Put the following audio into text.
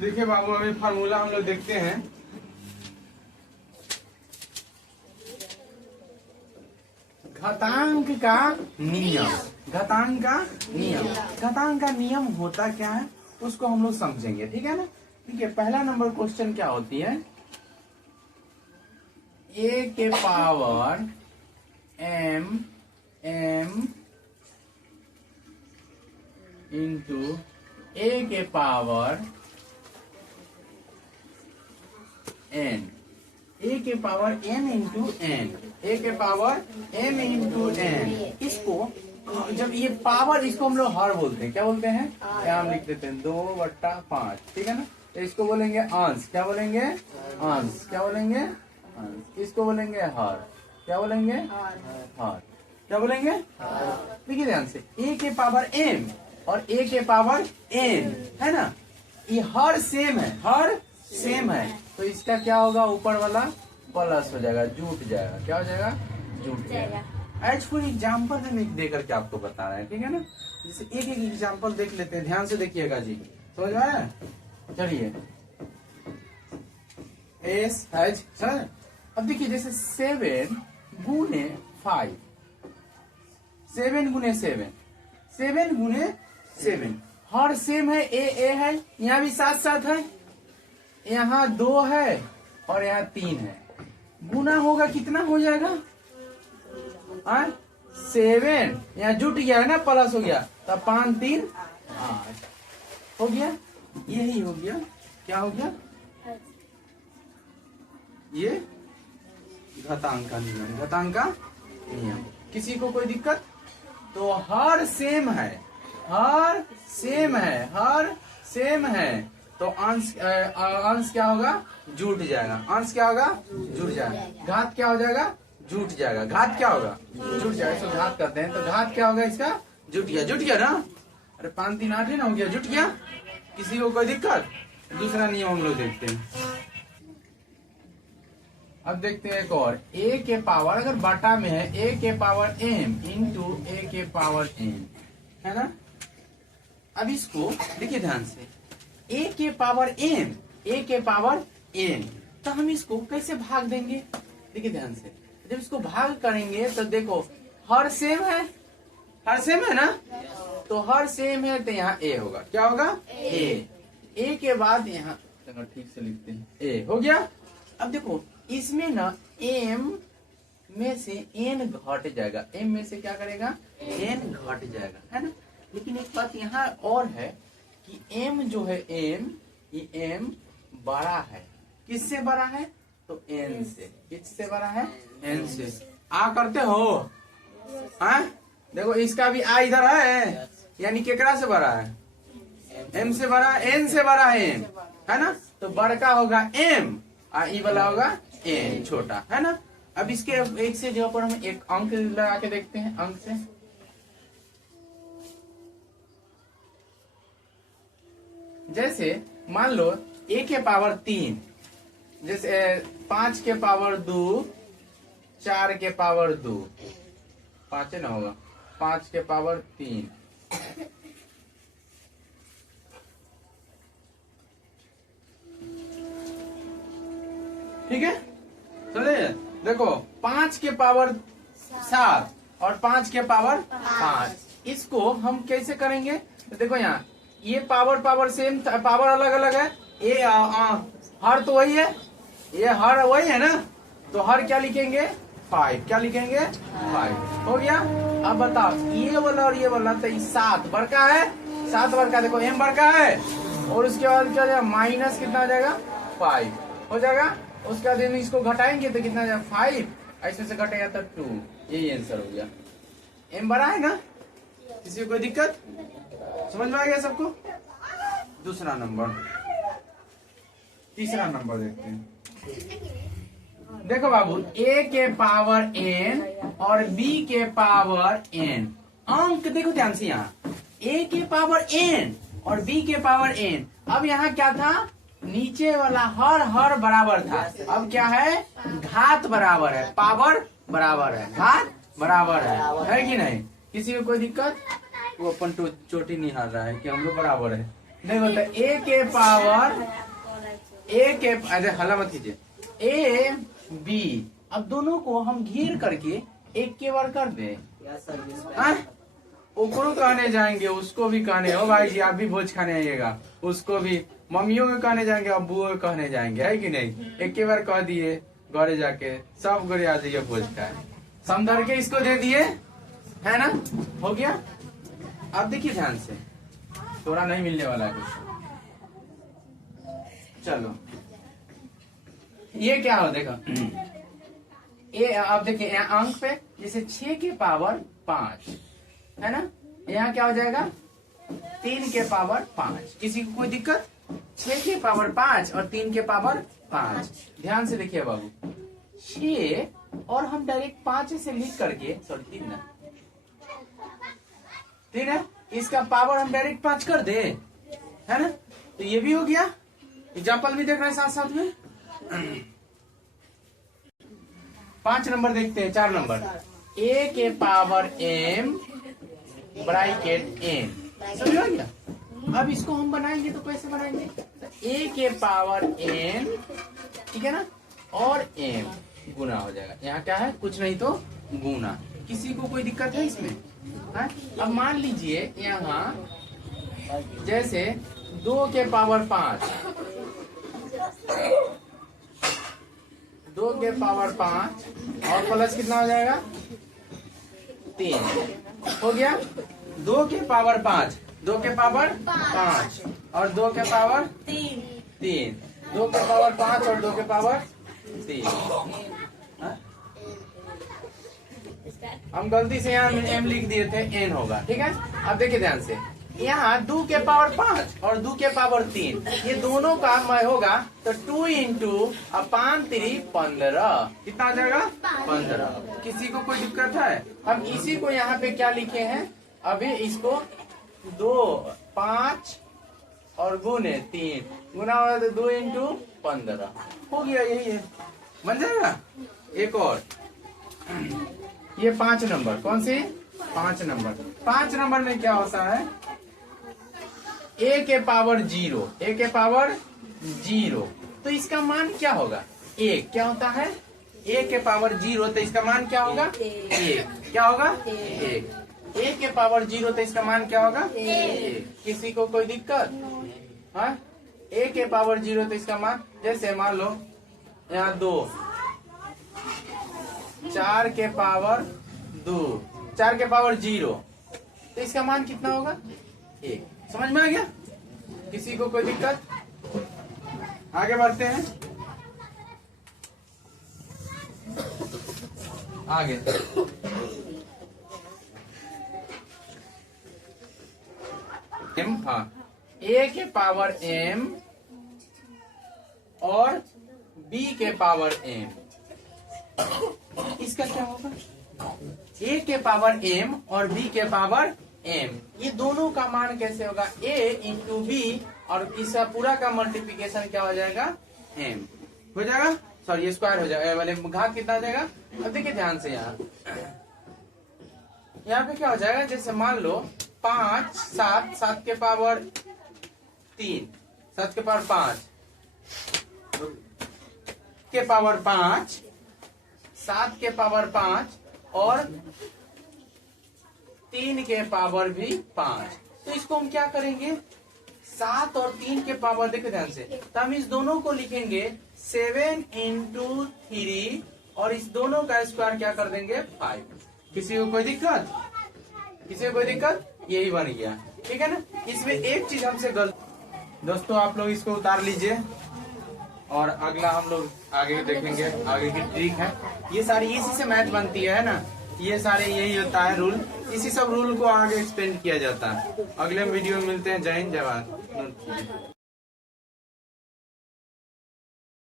देखिए बाबू, अभी फार्मूला हम लोग देखते हैं। घातांक का नियम, घातांक का नियम, घातांक का नियम होता क्या है उसको हम लोग समझेंगे, ठीक है ना। ठीक है, पहला नंबर क्वेश्चन क्या होती है, ए के पावर एम इंटू ए के पावर एन, ए के पावर एन इंटू एन, ए के पावर एम इंटू एन। इसको जब ये पावर, इसको हम लोग हर बोलते हैं, क्या बोलते हैं, क्या हम लिख देते हैं 2/5, ठीक है ना। तो इसको बोलेंगे अंश, क्या बोलेंगे, अंश, क्या बोलेंगे, अंश। इसको बोलेंगे हर, क्या बोलेंगे, हर, क्या बोलेंगे। देखिए ध्यान से, ए के पावर एम और ए के पावर एन है ना, ये हर सेम है, हर सेम है, तो इसका क्या होगा, ऊपर वाला प्लस हो जाएगा, जुट जाएगा, क्या हो जाएगा, जुट जाएगा। एज फॉर एग्जाम्पल हम दे करके आपको बता रहे हैं, ठीक है ना। जैसे एक एक एग्जाम्पल देख लेते हैं, ध्यान से देखिएगा जी, समझ में आया। चलिए एस एच सर, अब देखिए जैसे 7 गुने 5, 7 गुने 7, 7 गुने 7, हर सेम है, ए है, यहाँ भी साथ साथ है, यहाँ 2 है और यहाँ 3 है, गुना होगा कितना हो जाएगा, 7, यहाँ जुट गया है ना, प्लस हो गया, तब 5 3 8 हो गया, यही हो गया, क्या हो गया, ये घातांक का नियम, घातांक का नियम। किसी को कोई दिक्कत, तो हर सेम है, हर सेम है, हर सेम है, तो अंश अंश क्या होगा, जुट जाएगा, अंश क्या होगा, जुट जाएगा, घात क्या हो जाएगा, जुट जाएगा, घात क्या होगा, जुट जाएगा, इसको घात करते हैं, तो घात क्या होगा इसका, जुट गया, जुट गया ना, अरे 5 3 8 ही ना हो गया, जुट गया। किसी को कोई दिक्कत। दूसरा नियम हम लोग देखते हैं, अब देखते हैं एक और, ए के पावर अगर बटा में है, ए के पावर एम इंटू ए के पावर एन, है ना। अब इसको देखिए ध्यान से, ए के पावर एम, ए के पावर एन, तो हम इसको कैसे भाग देंगे, देखिए ध्यान से, जब इसको भाग करेंगे तो देखो हर सेम है, हर सेम है ना, तो हर सेम है, तो यहाँ ए होगा, क्या होगा, ए के बाद यहाँ ठीक से लिखते हैं, ए हो गया। अब देखो इसमें ना एम में से एन घट जाएगा, एम में से क्या करेगा, एन घट जाएगा, है ना। लेकिन एक बात यहाँ और है कि एम जो है, एम, ये एम बड़ा है, किससे बड़ा है, तो एन से, किससे बड़ा है, एन से। आ करते हो, हाँ देखो इसका भी आ इधर है, यानी केकरा से बड़ा है, एम से बड़ा, एन से बड़ा है एम, है ना, तो बड़का होगा एम और ई वाला होगा एन, छोटा, है ना। अब इसके एक से जगह पर हम एक अंक लगा के देखते हैं, अंक से जैसे मान लो ए के पावर 3, जैसे 5 के पावर 2, 4 के पावर 2, 5 ना होगा, 5 के पावर 3, ठीक है। चलिए देखो 5 के पावर 7 और 5 के पावर 5, इसको हम कैसे करेंगे, तो देखो यहाँ ये पावर सेम, पावर अलग अलग है, ये हर तो वही है, ये हर वही है ना, तो हर क्या लिखेंगे, 5, क्या लिखेंगे, 5 हो गया। अब बताओ ये वाला और ये वाला, तो 7 बड़का है, 7 बड़का, देखो एम बड़का है, और उसके बाद क्या जाएगा, माइनस कितना आ जाएगा, 5 हो जाएगा। उसके बाद इसको घटाएंगे तो कितना जाएगा, 5, ऐसे से घटेगा तो 2, यही आंसर हो गया। एम बड़ा है ना, किसी को कोई दिक्कत, समझ में आ गया सबको। दूसरा नंबर, तीसरा नंबर देखते हैं। देखो बाबू, ए के पावर एन और बी के पावर एन, अंक देखो ध्यान से, यहाँ ए के पावर एन और बी के पावर एन। अब यहाँ क्या था, नीचे वाला हर बराबर था, अब क्या है, घात बराबर है, पावर बराबर है, घात बराबर है कि नहीं। किसी को कोई दिक्कत, वो अपन तो चोटी नहीं हार रहा है कि हम लोग बराबर है, देखो तो ए के पावर अरे हल्ला मत कीजिए, ए बी, अब दोनों को हम घेर करके एक के बार कर दे, ओकरो कहने जाएंगे, उसको भी कहने, हो भाई जी आप भी भोज खाने आइएगा, उसको भी मम्मियों के कहने जाएंगे, अब्बुओं के कहने जाएंगे, है कि नहीं। एक के बार कह दिए घरे जाके, सब घरे आ जाइए भोज खाए, समझ के इसको दे दिए, है ना, हो गया। अब देखिए ध्यान से, थोड़ा नहीं मिलने वाला है कुछ। चलो ये क्या हो, देखो ये अब देखिए यहाँ अंक पे, जैसे 6 के पावर 5 है ना, यहाँ क्या हो जाएगा 3 के पावर 5। किसी को कोई दिक्कत, 6 के पावर 5 और 3 के पावर 5। ध्यान से देखिए बाबू, 6 और हम डायरेक्ट 5 से लिख करके, सॉरी 3 है, इसका पावर हम डायरेक्ट 5 कर दे, है ना। तो ये भी हो गया, एग्जाम्पल भी देख रहे हैं साथ साथ में। 5 नंबर देखते हैं, 4 नंबर, a के पावर m ब्रैकेट n, समझ आ गया। अब इसको हम बनाएंगे तो कैसे बनाएंगे, तो a के पावर n, ठीक है ना, और m गुना हो जाएगा, यहाँ क्या है कुछ नहीं तो गुना। किसी को कोई दिक्कत है इसमें, है? अब मान लीजिए यहाँ जैसे 2 के पावर 5, 2 के पावर 5 और प्लस कितना हो जाएगा 3, हो गया। 2 के पावर 5, 2 के पावर 5 और 2 के पावर 3, 2 के पावर 5 और 2 के पावर 3। हम गलती से यहाँ m लिख दिए थे, n होगा, ठीक है। अब देखिए ध्यान से, यहाँ 2 के पावर 5 और 2 के पावर 3, ये दोनों का मय होगा, तो 2 इंटू 3 15, कितना आ जाएगा 15। किसी को कोई दिक्कत है, हम इसी को यहाँ पे क्या लिखे हैं, अभी इसको 2 5 और गुने 3 गुना होगा तो 2 इंटू 15 हो गया, यही है, बन जाएगा। एक और, ये 5 नंबर, कौन सी 5 नंबर, 5 नंबर में क्या होता है, a के पावर 0, a के पावर 0, तो इसका मान क्या होगा 1, क्या होता है a के पावर 0, तो इसका मान क्या होगा 1, क्या होगा 1, a के पावर 0, तो इसका मान क्या होगा 1। किसी को कोई दिक्कत, हाँ, a के पावर 0, तो इसका मान, जैसे मान लो यहाँ 2, 4 के पावर 2, 4 के पावर 0, तो इसका मान कितना होगा 1। समझ में आ गया, किसी को कोई दिक्कत, आगे बढ़ते हैं। आगे m, हाँ, a के पावर m और b के पावर m, इसका क्या होगा, a के पावर m और b के पावर m, ये दोनों का मान कैसे होगा, a इंटू बी, और इसका पूरा का मल्टीप्लिकेशन क्या हो जाएगा m हो जाएगा, सॉरी ये स्क्वायर हो जाएगा, वाले घात कितना हो जाएगा। अब देखिए ध्यान से, यहाँ पे क्या हो जाएगा, जैसे मान लो 5 7, 7 के पावर 3, 7 के पावर 5 के पावर 5, 7 के पावर 5 और 3 के पावर भी 5, तो इसको हम क्या करेंगे, 7 और 3 के पावर, देखो ध्यान से, तो हम इस दोनों को लिखेंगे 7 इंटू 3 और इस दोनों का स्क्वायर क्या कर देंगे 5। किसी को कोई दिक्कत, किसी को कोई दिक्कत, यही बन गया, ठीक है ना। इसमें एक चीज हमसे गलत, दोस्तों आप लोग इसको उतार लीजिए और अगला हम लोग आगे देखेंगे, आगे की ट्रिक है, ये सारी इसी से मैथ बनती है ना, ये सारे यही होता है रूल, इसी सब रूल को आगे एक्सप्लेन किया जाता है। अगले वीडियो में मिलते हैं, जय हिंद जय भारत।